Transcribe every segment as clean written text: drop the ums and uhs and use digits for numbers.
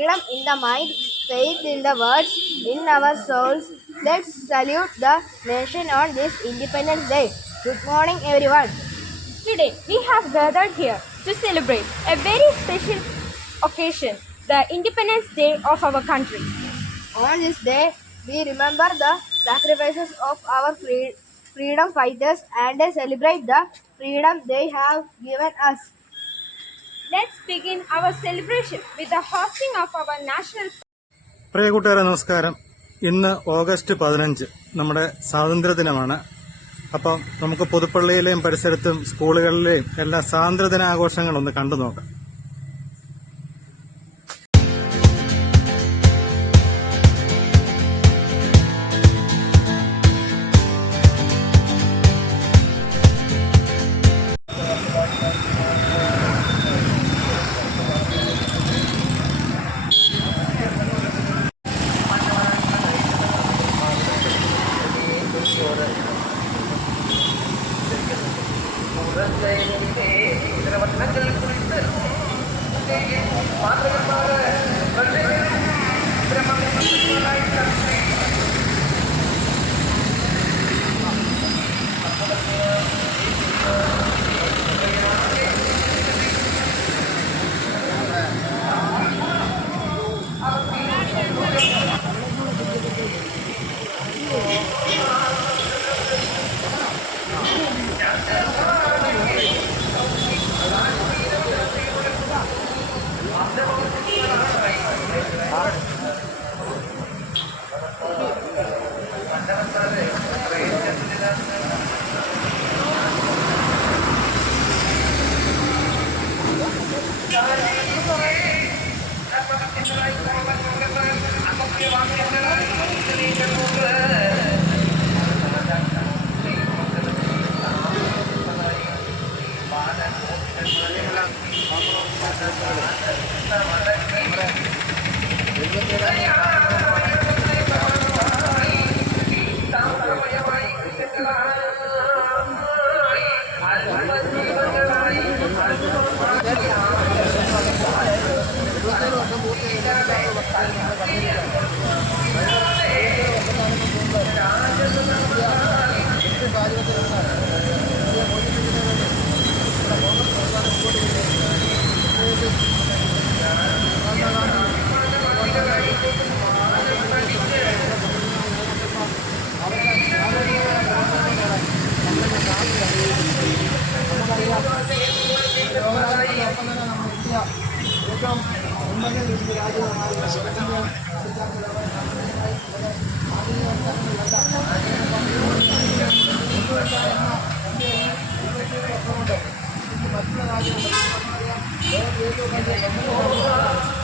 freedom in the mind, faith in the words, in our souls. Let's salute the nation on this Independence Day. Good morning, everyone. Today, we have gathered here to celebrate a very special occasion, the Independence Day of our country. On this day, we remember the sacrifices of our freedom fighters and celebrate the freedom they have given us. Let's begin our celebration with the hosting of our national. പ്രിയ കൂട്ടുകാരെ നമസ്കാരം. ഇന്ന് August 15 നമ്മുടെ സ്വാതന്ത്ര്യദിനമാണ്. അപ്പം നമുക്ക് പുതുപ്പള്ളിയിലെയും പരിസരത്തും സ്കൂളുകളിലെയും എല്ലാ സ്വാതന്ത്ര്യദിനാഘോഷങ്ങളൊന്ന് കണ്ടു നോക്കാം.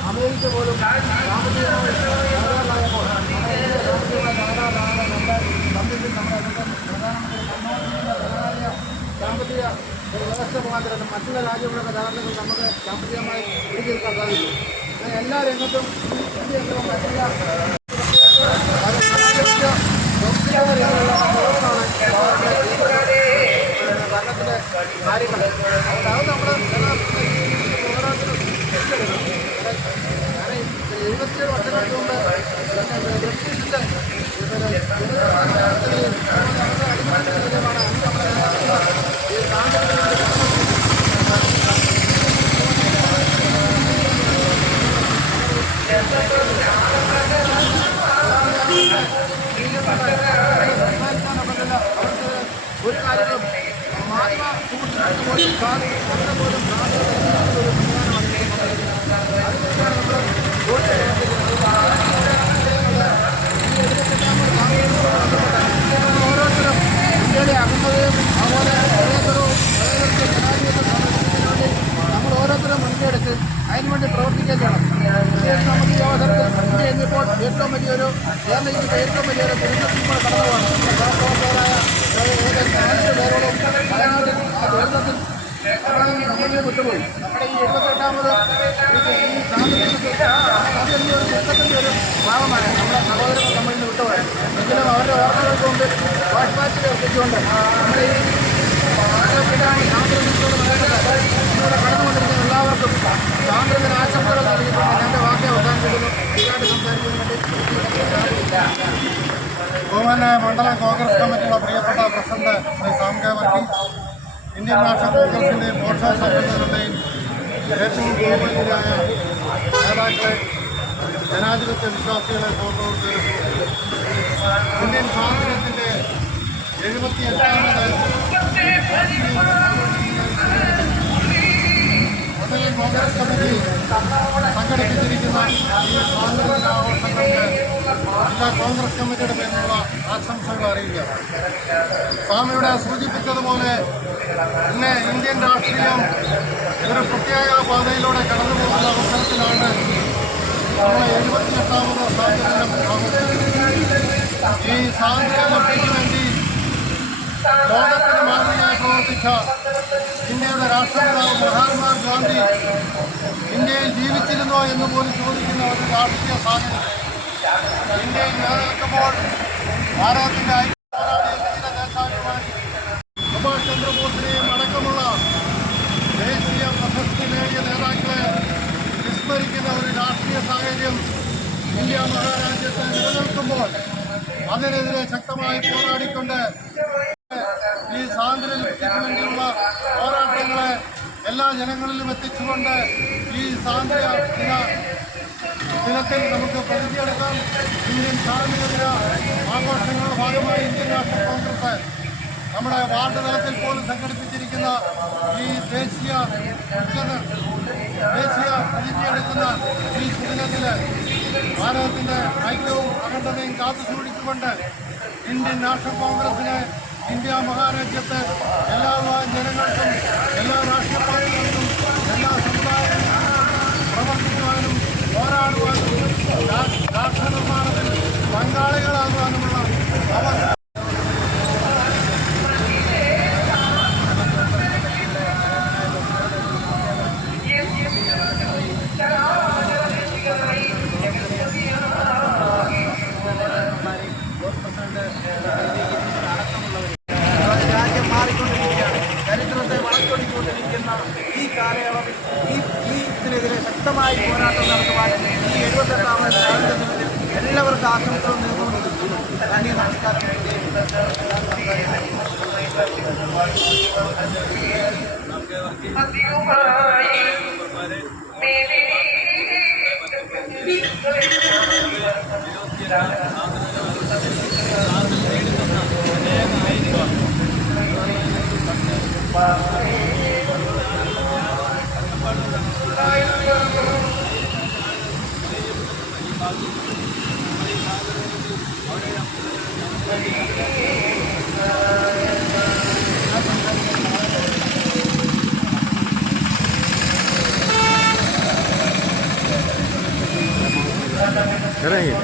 അമേരിക്ക പോലും സാമ്പത്തിക വ്യവസ്ഥ മുഖാന്തരം മറ്റുള്ള രാജ്യങ്ങളുടെ ധാരണകൾ നമുക്ക് സാമ്പത്തികമായി പിടിച്ചെടുക്കാൻ സാധിക്കും. എല്ലാ രംഗത്തും ഇന്ത്യ മറ്റുള്ള ഭരണത്തിലെ കാര്യങ്ങൾ അത് നമ്മൾ ഓരോരുത്തരും 77 വർഷങ്ങൾക്ക് മുമ്പ് ബ്രിട്ടീഷിന്റെ ഒരു കാര്യങ്ങളും മാധ്യമ സുഹൃത്തുക്കൾക്ക് പോലും അങ്ങനെ പോലും ഓരോരുത്തരും ഇന്ത്യയുടെ അകന്നതും അതുപോലെ ഓരോരുത്തരും നമ്മൾ ഓരോരുത്തരും മുൻകൈയെടുത്ത് അതിനുവേണ്ടി പ്രവർത്തിക്കാൻ ചെയ്യണം. നമുക്ക് ഈ അവസരത്തിൽ ഇന്ത്യ ഇന്നിപ്പോൾ ഏറ്റവും വലിയൊരു കേരളത്തിൻ്റെ ഏറ്റവും വലിയൊരു ദുരന്തത്തിലൂടെ കടന്നുപോകണം. പ്രവർത്തകരായ ഏകദേശം 5 പേരോളം വയനാട്ടിൽ ആ ദുരന്തത്തിൽ നമ്മളിൽ വിട്ടുപോയി. നമ്മുടെ ഈ 78ാമത് ഈ സ്വാതന്ത്ര്യത്തിൽ വലിയൊരു ദുഃഖത്തിൻ്റെ ഒരു ഭാഗമാണ് നമ്മുടെ സഹോദരങ്ങൾ നമ്മളിൽ നിന്ന് വിട്ടുപോയത്. എങ്കിലും അവരുടെ ഓർമ്മകൾക്ക് മുമ്പിൽ വാഷ്പാറ്റിൽ എത്തിച്ചുകൊണ്ട് നമ്മുടെ ഈ സ്വാതന്ത്ര്യത്തോട് ബന്ധപ്പെട്ട് ഇതിലൂടെ കടന്നുകൊണ്ടിരിക്കുന്ന എല്ലാവർക്കും സ്വാതന്ത്ര്യത്തിന് ആശംസകൾ നൽകിക്കൊണ്ട് എൻ്റെ വാക്ക് അവസാനിപ്പിക്കുന്നു. ബഹുമാനായ മണ്ഡലം കോൺഗ്രസ് കമ്മിറ്റിയുടെ പ്രിയപ്പെട്ട president Shri Sam K Varkey, Indian National കോൺഗ്രസിൻ്റെയും മോർച്ച സംഘടനകളുടെയും ഏറ്റവും ബഹുമാന്യരായ നേതാക്കളെ, ജനാധിപത്യ വിശ്വാസികളെ, സഹപ്രവർത്തകരെ, ഇന്ത്യൻ സ്വാതന്ത്ര്യത്തിൻ്റെ 78ാമത് മണ്ഡലം കോൺഗ്രസ് കമ്മിറ്റി സംഘടിപ്പിച്ചിരിക്കുന്ന ഈ സ്വാതന്ത്ര്യ ജില്ലാ കോൺഗ്രസ് കമ്മിറ്റിയുടെ പേരിലുള്ള ആശംസകൾ അറിയിക്കുക. സ്വാമിയുടെ സൂചിപ്പിച്ചതുപോലെ ഇന്ന് ഇന്ത്യൻ രാഷ്ട്രീയം ഒരു പ്രത്യേക പാതയിലൂടെ കടന്നു പോകുന്ന അവസരത്തിലാണ് നമ്മളെ 78ാമത് സ്വാതന്ത്ര്യം ആഘോഷിക്കുന്നത്. ഈ സ്വാതന്ത്ര്യലബ്ധിക്ക് വേണ്ടി ലോകത്തിന് മാതൃകയായി പ്രവർത്തിച്ച ഇന്ത്യയുടെ രാഷ്ട്രപിതാവ് മഹാത്മാഗാന്ധി ഇന്ത്യയിൽ ജീവിച്ചിരുന്നോ എന്ന് പോലും ചോദിക്കുന്ന ഒരു രാഷ്ട്രീയ സാഹചര്യം ഇന്ത്യയിൽ നിലനിൽക്കുമ്പോൾ ഭാരതത്തിൻ്റെ ഐക്യപോരാളിയ ദേശാഭിമാനി സുഭാഷ് ചന്ദ്രബോസിനെയും അടക്കമുള്ള ദേശീയ പ്രശസ്തി നേടിയ നേതാക്കളെ വിസ്മരിക്കുന്ന ഒരു രാഷ്ട്രീയ സാഹചര്യം ഇന്ത്യ മഹാരാജ്യത്ത് നിലനിൽക്കുമ്പോൾ അതിനെതിരെ ശക്തമായി പോരാടിക്കൊണ്ട് ഈ സ്വാതന്ത്ര്യലബ്ധിക്ക് വേണ്ടിയുള്ള പോരാട്ടങ്ങളെ എല്ലാ ജനങ്ങളിലും എത്തിച്ചുകൊണ്ട് ഈ സ്വാതന്ത്ര്യ ദിനത്തിൽ നമുക്ക് പ്രതിജ്ഞയെടുക്കാം. ഇന്ത്യൻ സ്വാതന്ത്ര്യ ദിന ആഘോഷങ്ങളുടെ ഭാഗമായി ഇന്ത്യൻ നാഷണൽ കോൺഗ്രസ് നമ്മുടെ വാർഡ് തലത്തിൽ പോലും സംഘടിപ്പിച്ചിരിക്കുന്ന ഈ ദേശീയ പ്രതിജ്ഞയെടുക്കുന്ന ഈ ദിനത്തിൽ ഭാരതത്തിൻ്റെ ഐക്യവും അഖണ്ഡതയും കാത്തുസൂക്ഷിച്ചുകൊണ്ട് ഇന്ത്യൻ നാഷണൽ കോൺഗ്രസിനെ ഇന്ത്യ മഹാരാജ്യത്ത് എല്ലാ ജനങ്ങൾക്കും, എല്ലാ രാഷ്ട്രീയ പാർട്ടികൾക്കും, എല്ലാ സമുദായങ്ങൾക്കും പ്രവർത്തിക്കുവാനും പോരാടുവാനും രാഷ്ട്ര നിർമ്മാണത്തിൽ പങ്കാളികളാകുവാനുമുള്ള അവസരം രാജ്യം മാറിക്കൊണ്ടിരിക്കുകയാണ്. ചരിത്രത്തെ വളച്ചൊടിച്ചുകൊണ്ടിരിക്കുന്ന ഈ കാലയളവിൽ ഇതിനെതിരെ ശക്തമായി പോരാട്ടം നടത്തുവാൻ ഈ 78ാമത് സ്വാതന്ത്ര്യദിനത്തിൽ എല്ലാവർക്കും ആശംസകൾ നേർന്നുകൊണ്ടിരിക്കുന്നു. നന്ദി, നമസ്കാരം. ഇറങ്ങി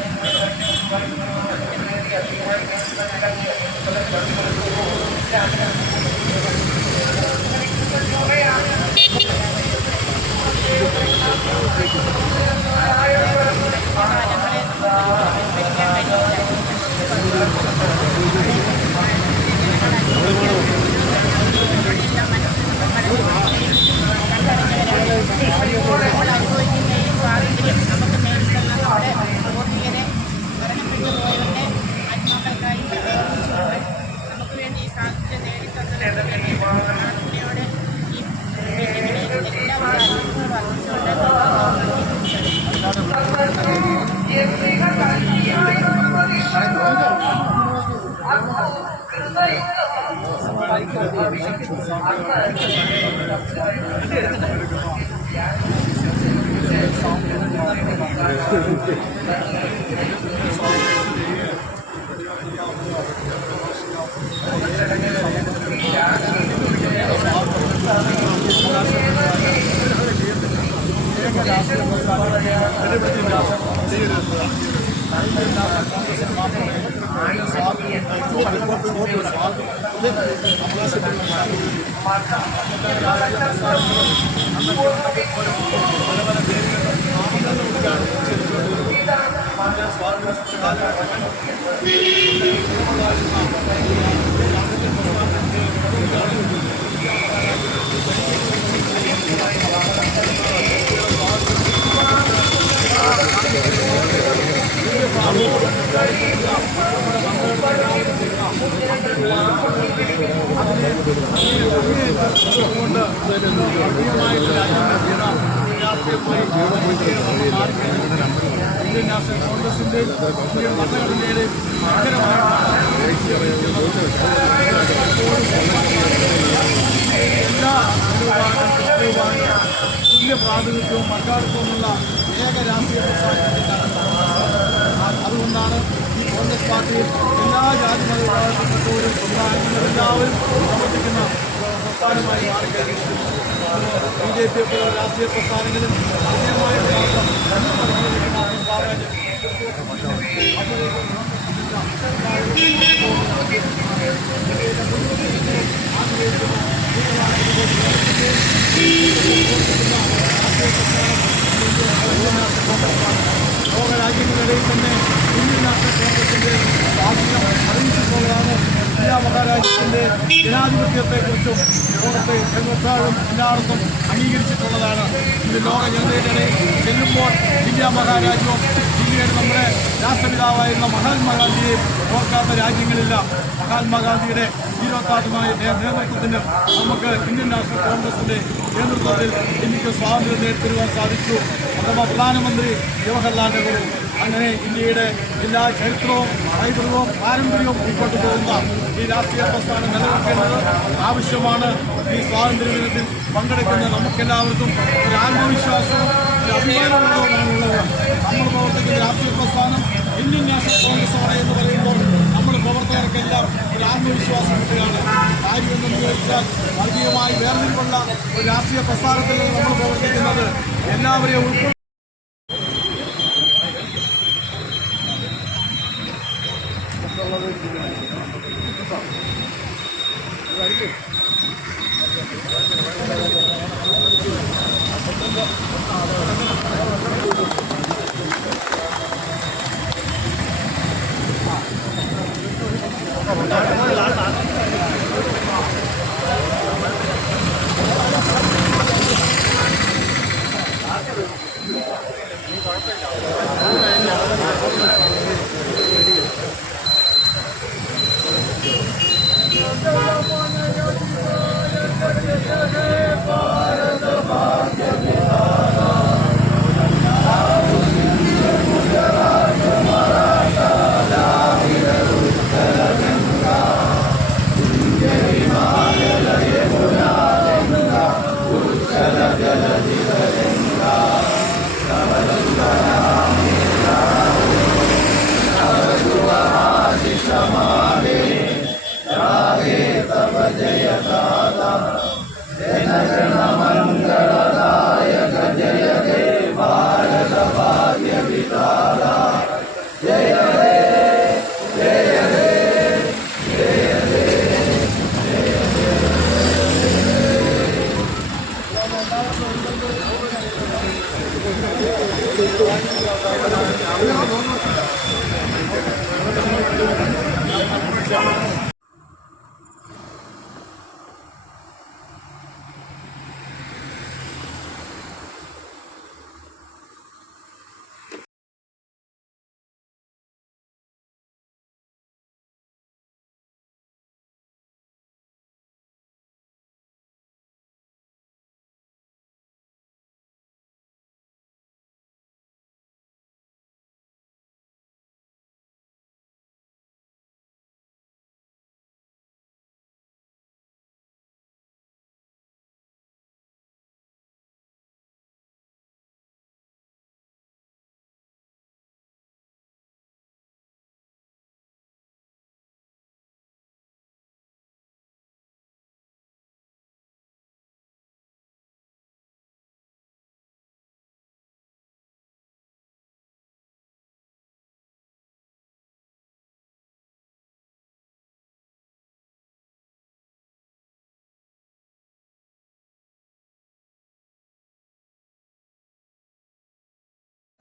Thank you. ഇന്ത്യൻ നാഷണൽ കോൺഗ്രസിന്റെ ഇന്ത്യൻ ഭരണഘടനയുടെ എല്ലാ തുല്യ പ്രാതിനിധ്യവും പങ്കാളിത്തവുമുള്ള ഏക രാഷ്ട്രീയ പ്രസ്ഥാനത്തിനാണ് അതുകൊണ്ടാണ് ഈ കോൺഗ്രസ് പാർട്ടിയിൽ എല്ലാ ജാതി മത വിഭാഗത്തിൽപ്പെട്ടവരും സമുദായങ്ങളും എല്ലാവരും പ്രവർത്തിക്കുന്ന പ്രസ്ഥാനമായി മാറിക്കഴിഞ്ഞിട്ടുണ്ട്. BJP പോലുള്ള രാഷ്ട്രീയ പ്രസ്ഥാനങ്ങളും അന്യമായ ലോകരാജ്യങ്ങളിടയിൽ തന്നെ ഇന്ത്യൻ നാഷണൽ കോൺഗ്രസിന്റെ സ്വാധീനം അറിയിച്ചിട്ടുള്ളതാണ്. ഇന്ത്യ മഹാരാജ്യത്തിന്റെ ജനാധിപത്യത്തെക്കുറിച്ചും ലോകത്തെ എങ്ങോട്ടാഴും എല്ലായിടത്തും അംഗീകരിച്ചിട്ടുള്ളതാണ്. ഇത് ലോക ജനതയുടെ ഇടയിൽ ചെല്ലുമ്പോൾ ഇന്ത്യ മഹാരാജ്യവും ഇന്ത്യയുടെ നമ്മുടെ രാഷ്ട്രപിതാവായിരുന്ന മഹാത്മാഗാന്ധിയെ ഓർക്കാത്ത രാജ്യങ്ങളില്ല. മഹാത്മാഗാന്ധിയുടെ ധീരോത്ഥാതമായ നേതൃത്വത്തിന് നമുക്ക് ഇന്ത്യൻ നാഷണൽ കോൺഗ്രസിന്റെ നേതൃത്വത്തിൽ ഇന്ത്യക്ക് സ്വാതന്ത്ര്യം നേടിത്തരുവാൻ സാധിച്ചു. അഥവാ പ്രധാനമന്ത്രി ജവഹർലാൽ നെഹ്റു. അങ്ങനെ ഇന്ത്യയുടെ എല്ലാ ചരിത്രവും പൈതൃകവും പാരമ്പര്യവും ഉൾപ്പെട്ടു പോകുന്ന ഈ രാഷ്ട്രീയ പ്രസ്ഥാനം നിലനിൽക്കേണ്ടത് ആവശ്യമാണ്. ഈ സ്വാതന്ത്ര്യ ദിനത്തിൽ പങ്കെടുക്കുന്ന നമുക്കെല്ലാവർക്കും ഒരു ആത്മവിശ്വാസവും ഒരു അഭിമാനമുള്ളതുമാണുള്ളത്. നമ്മൾ പ്രവർത്തിക്കുന്ന രാഷ്ട്രീയ പ്രസ്ഥാനം ഇന്ത്യൻ നാഷണൽ കോൺഗ്രസ് എന്ന് പറയുമ്പോൾ നമ്മൾ പ്രവർത്തകർക്കെല്ലാം ഒരു ആത്മവിശ്വാസം കിട്ടുകയാണ്. കാര്യം എന്തെന്ന് ചോദിച്ചാൽ വർഗീയമായി വേർതിരിവുള്ള ഒരു രാഷ്ട്രീയ പ്രസ്ഥാനത്തിൽ നമ്മൾ പ്രവർത്തിക്കുന്നത് എല്ലാവരെയും ഉൾപ്പെടുത്തി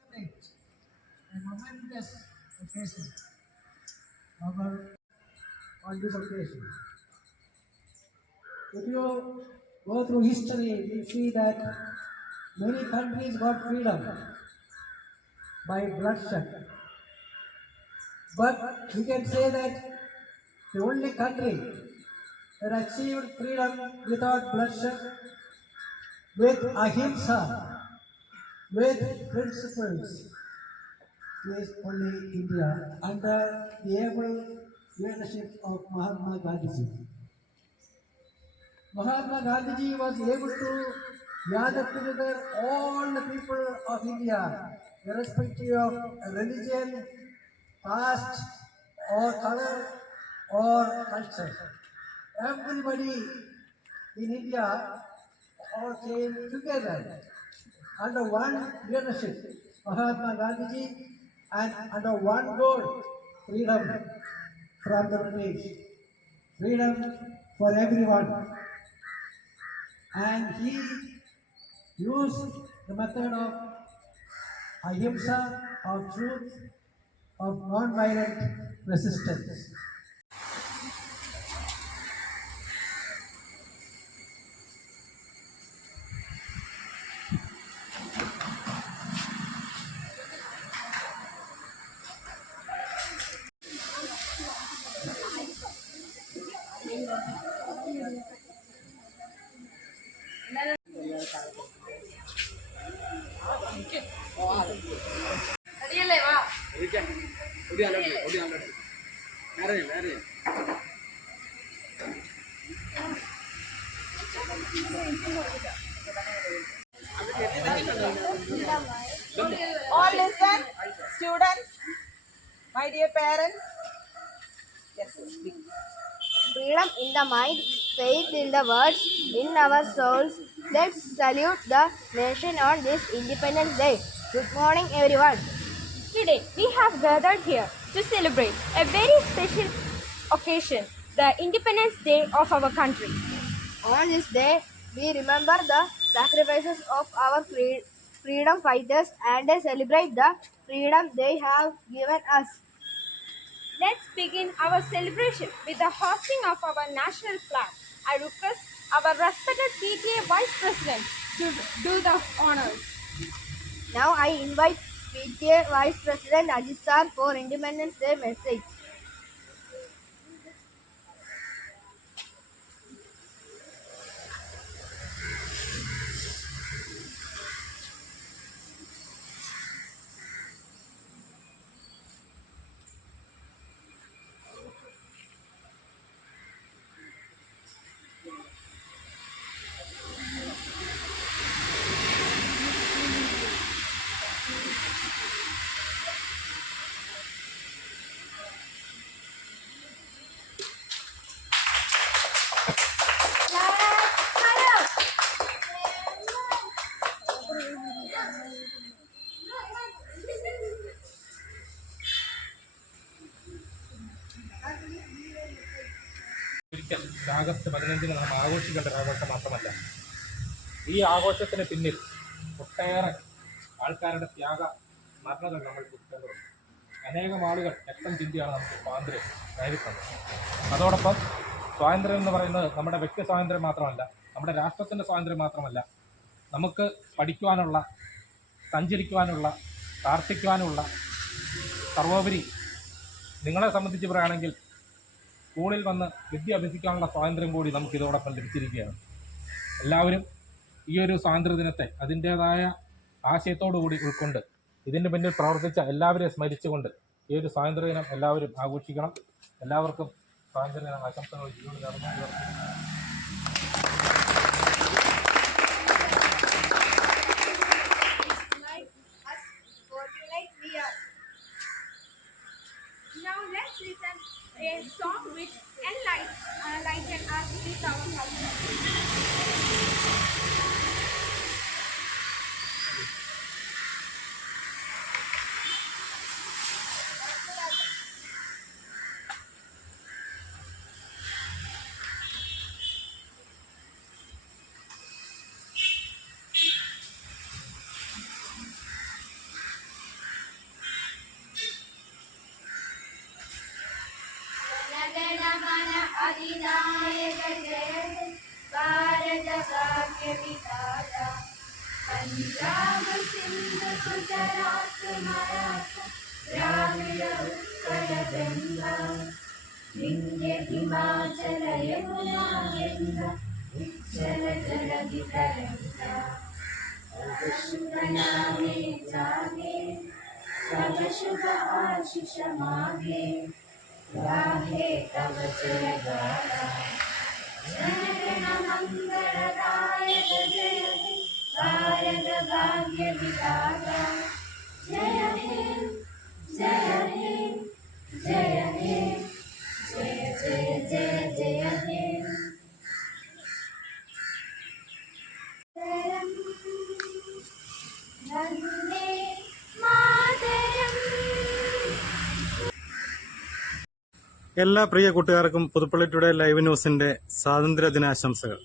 a momentous occasion on this occasion. If you go through history, you see that many countries got freedom by bloodshed. But we can say that the only country that achieved freedom without bloodshed, with ahimsa, with principles, is only India under the able leadership of Mahatma Gandhi. Mahatma Gandhi was able to gather together all the people of India, irrespective of religion, caste, or color, or culture. Everybody in India all came together under one leadership, Mahatma Gandhi, and under one goal, freedom from the British, freedom for everyone. And he used the method of ahimsa, of truth, of non-violent resistance. All listen, students, my dear parents. Yes, speak. Freedom in the mind, faith in the words, in our souls. Let's salute the nation on this Independence Day. Good morning, everyone. Today, we have gathered here to celebrate a very special occasion, the Independence Day of our country. On this day, we remember the sacrifices of our freedom fighters and celebrate the freedom they have given us. Let's begin our celebration with the hosting of our national flag. I request our respected PTA Vice President to do the honors. Now I invite PTA Vice President Ajit Sir for Independence Day message. ഒരിക്കൽ August 15 നാം ആഘോഷിക്കേണ്ട ഒരു ആഘോഷം മാത്രമല്ല, ഈ ആഘോഷത്തിന് പിന്നിൽ ഒട്ടേറെ ആൾക്കാരുടെ ത്യാഗ മരണങ്ങൾ നമ്മൾ കുറിക്കേണ്ടതുണ്ട്. അനേകം ആളുകൾ രക്തം ചിന്തിയാണ് നമുക്ക് സ്വാതന്ത്ര്യം നേടിത്തന്നത്. അതോടൊപ്പം സ്വാതന്ത്ര്യം എന്ന് പറയുന്നത് നമ്മുടെ വ്യക്തി സ്വാതന്ത്ര്യം മാത്രമല്ല, നമ്മുടെ രാഷ്ട്രത്തിൻ്റെ സ്വാതന്ത്ര്യം മാത്രമല്ല, നമുക്ക് പഠിക്കുവാനുള്ള, സഞ്ചരിക്കുവാനുള്ള, പ്രാർത്ഥിക്കുവാനുള്ള, സർവോപരി നിങ്ങളെ സംബന്ധിച്ച് പറയുകയാണെങ്കിൽ സ്കൂളിൽ വന്ന് വിദ്യ അഭ്യസിക്കാനുള്ള സ്വാതന്ത്ര്യം കൂടി നമുക്ക് ഇതോടൊപ്പം ലഭിച്ചിരിക്കുകയാണ്. എല്ലാവരും ഈ ഒരു സ്വാതന്ത്ര്യ ദിനത്തെ അതിൻ്റേതായ ആശയത്തോടു കൂടി ഉൾക്കൊണ്ട് ഇതിന് പിന്നിൽ പ്രവർത്തിച്ച എല്ലാവരെയും സ്മരിച്ചുകൊണ്ട് ഈ ഒരു സ്വാതന്ത്ര്യ ദിനം എല്ലാവരും ആഘോഷിക്കണം. എല്ലാവർക്കും സ്വാതന്ത്ര്യ ദിന ആശംസകൾ നേർന്നു. Now let's listen a song which enlighten us with our culture. Jana Gana Mana अधिनायक जय भारत भाग्य विधाता पंजाब सिंध गुजरात मराठा द्राविड उत्कल എല്ലാ പ്രിയ കൂട്ടുകാർക്കും പുതുപ്പള്ളി ടുഡേ ലൈവ് ന്യൂസിന്റെ സ്വാതന്ത്ര്യ ദിനാശംസകൾ.